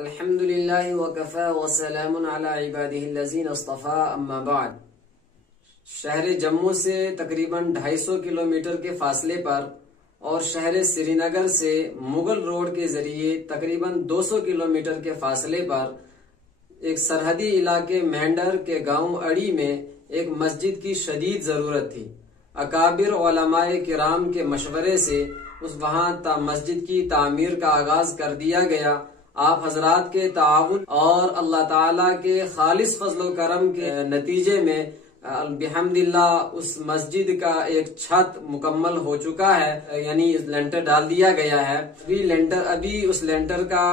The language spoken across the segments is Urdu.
الحمدللہ وکفا وسلام علی عبادہ الذین اصطفیٰ اما بعد۔ شہر جموں سے تقریباً 250 کلومیٹر کے فاصلے پر اور شہر سری نگر سے مغل روڈ کے ذریعے تقریباً 200 کلومیٹر کے فاصلے پر ایک سرحدی علاقے مینڈر کے گاؤں اڑی میں ایک مسجد کی شدید ضرورت تھی۔ اکابر علماء کرام کے مشورے سے وہاں مسجد کی تعمیر کا آغاز کر دیا گیا۔ آپ حضرات کے تعاون اور اللہ تعالیٰ کے خالص فضل و کرم کے نتیجے میں بحمداللہ اس مسجد کا ایک چھت مکمل ہو چکا ہے، یعنی لینٹر ڈال دیا گیا ہے۔ ابھی اس لینٹر کا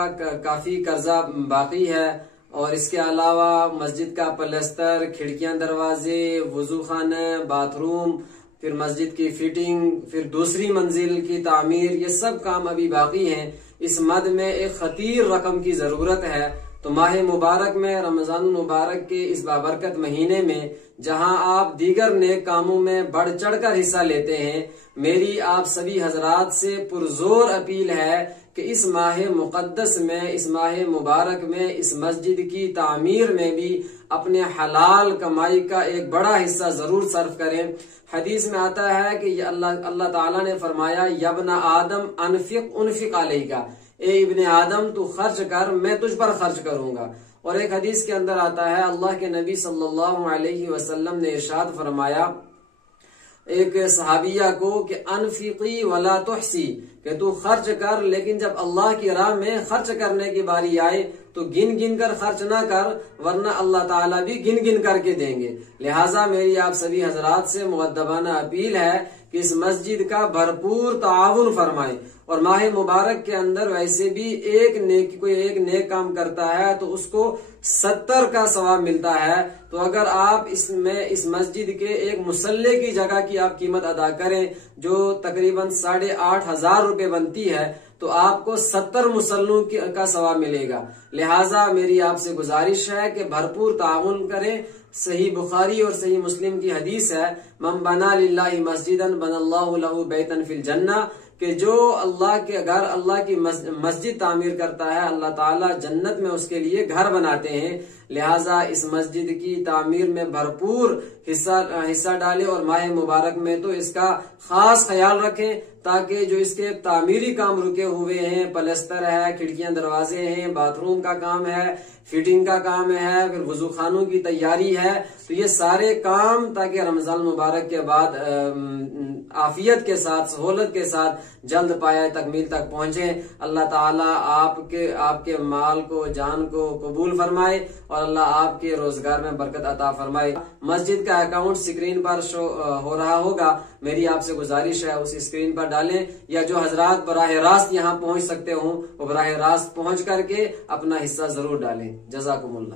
کافی قرضہ باقی ہے، اور اس کے علاوہ مسجد کا پلستر، کھڑکیاں، دروازے، وضو خانہ، باتھ روم، پھر مسجد کی فٹنگ، پھر دوسری منزل کی تعمیر، یہ سب کام ابھی باقی ہیں۔ اس مد میں ایک خطیر رقم کی ضرورت ہے، تو ماہ مبارک میں، رمضان المبارک کے اس بابرکت مہینے میں جہاں آپ دیگر نیک کاموں میں بڑھ چڑھ کر حصہ لیتے ہیں، میری آپ سبھی حضرات سے پرزور اپیل ہے کہ اس ماہ مقدس میں، اس ماہ مبارک میں، اس مسجد کی تعمیر میں بھی اپنے حلال کمائی کا ایک بڑا حصہ ضرور صرف کریں۔ حدیث میں آتا ہے کہ اللہ تعالیٰ نے فرمایا، یا ابن آدم انفق علیک، اے ابن آدم تو خرچ کر، میں تجھ پر خرچ کروں گا۔ اور ایک حدیث کے اندر آتا ہے، اللہ کے نبی صلی اللہ علیہ وسلم نے ارشاد فرمایا ایک صحابیہ کو کہ انفقی ولا تحسی، کہ تو خرچ کر، لیکن جب اللہ کی راہ میں خرچ کرنے کی باری آئے تو گن گن کر خرچ نہ کر، ورنہ اللہ تعالیٰ بھی گن گن کر کے دیں گے۔ لہٰذا میری آپ سبھی حضرات سے مؤدبانہ اپیل ہے کہ اس مسجد کا بھرپور تعاون فرمائیں، اور ماہ مبارک کے اندر ویسے بھی کوئی ایک نیک کام کرتا ہے تو اس کو 70 کا ثواب ملتا ہے۔ تو اگر آپ اس مسجد کے ایک مصلی کی جگہ کی آپ قیمت ادا کریں جو تقریباً 8,500 روپے بنتی ہے، تو آپ کو 70 مصلوں کا ثواب ملے گا۔ لہٰذا میری آپ سے گزارش ہے کہ بھرپور تعاون کریں۔ صحیح بخاری اور صحیح مسلم کی حدیث ہے، من بنا للہ مسجدا بنى اللہ لہ بیتا فی الجنہ، کہ جو اللہ کے گھر، اللہ کی مسجد تعمیر کرتا ہے، اللہ تعالیٰ جنت میں اس کے لیے گھر بناتے ہیں۔ لہٰذا اس مسجد کی تعمیر میں بھرپور حصہ ڈالیں، اور ماہ مبارک میں تو اس کا خاص خیال رکھیں تاکہ جو اس کے تعمیری کام رکے ہوئے ہیں، پلستر ہے، کھڑکیاں دروازے ہیں، باتھ روم کا کام ہے، فٹنگ کا کام ہے، پھر وضو خانوں کی تیاری ہے، تو یہ سارے کام تاکہ رمضان مبارک کے بعد عافیت کے ساتھ، سہولت کے ساتھ جلد پایہ تکمیل تک پہنچیں۔ اللہ تعالیٰ آپ کے مال کو، جان کو قبول فرمائے، اور اللہ آپ کے روزگار میں برکت عطا فرمائے۔ مسجد کا اکاؤنٹ اسکرین پر شو ہو رہا ہوگا، میری آپ سے گزارش ہے اس اسکرین پر ڈالیں، یا جو حضرات براہ راست یہاں پہنچ سکتے ہوں وہ براہ راست پہنچ کر کے اپنا حصہ ضرور ڈالیں۔ جزاکم اللہ۔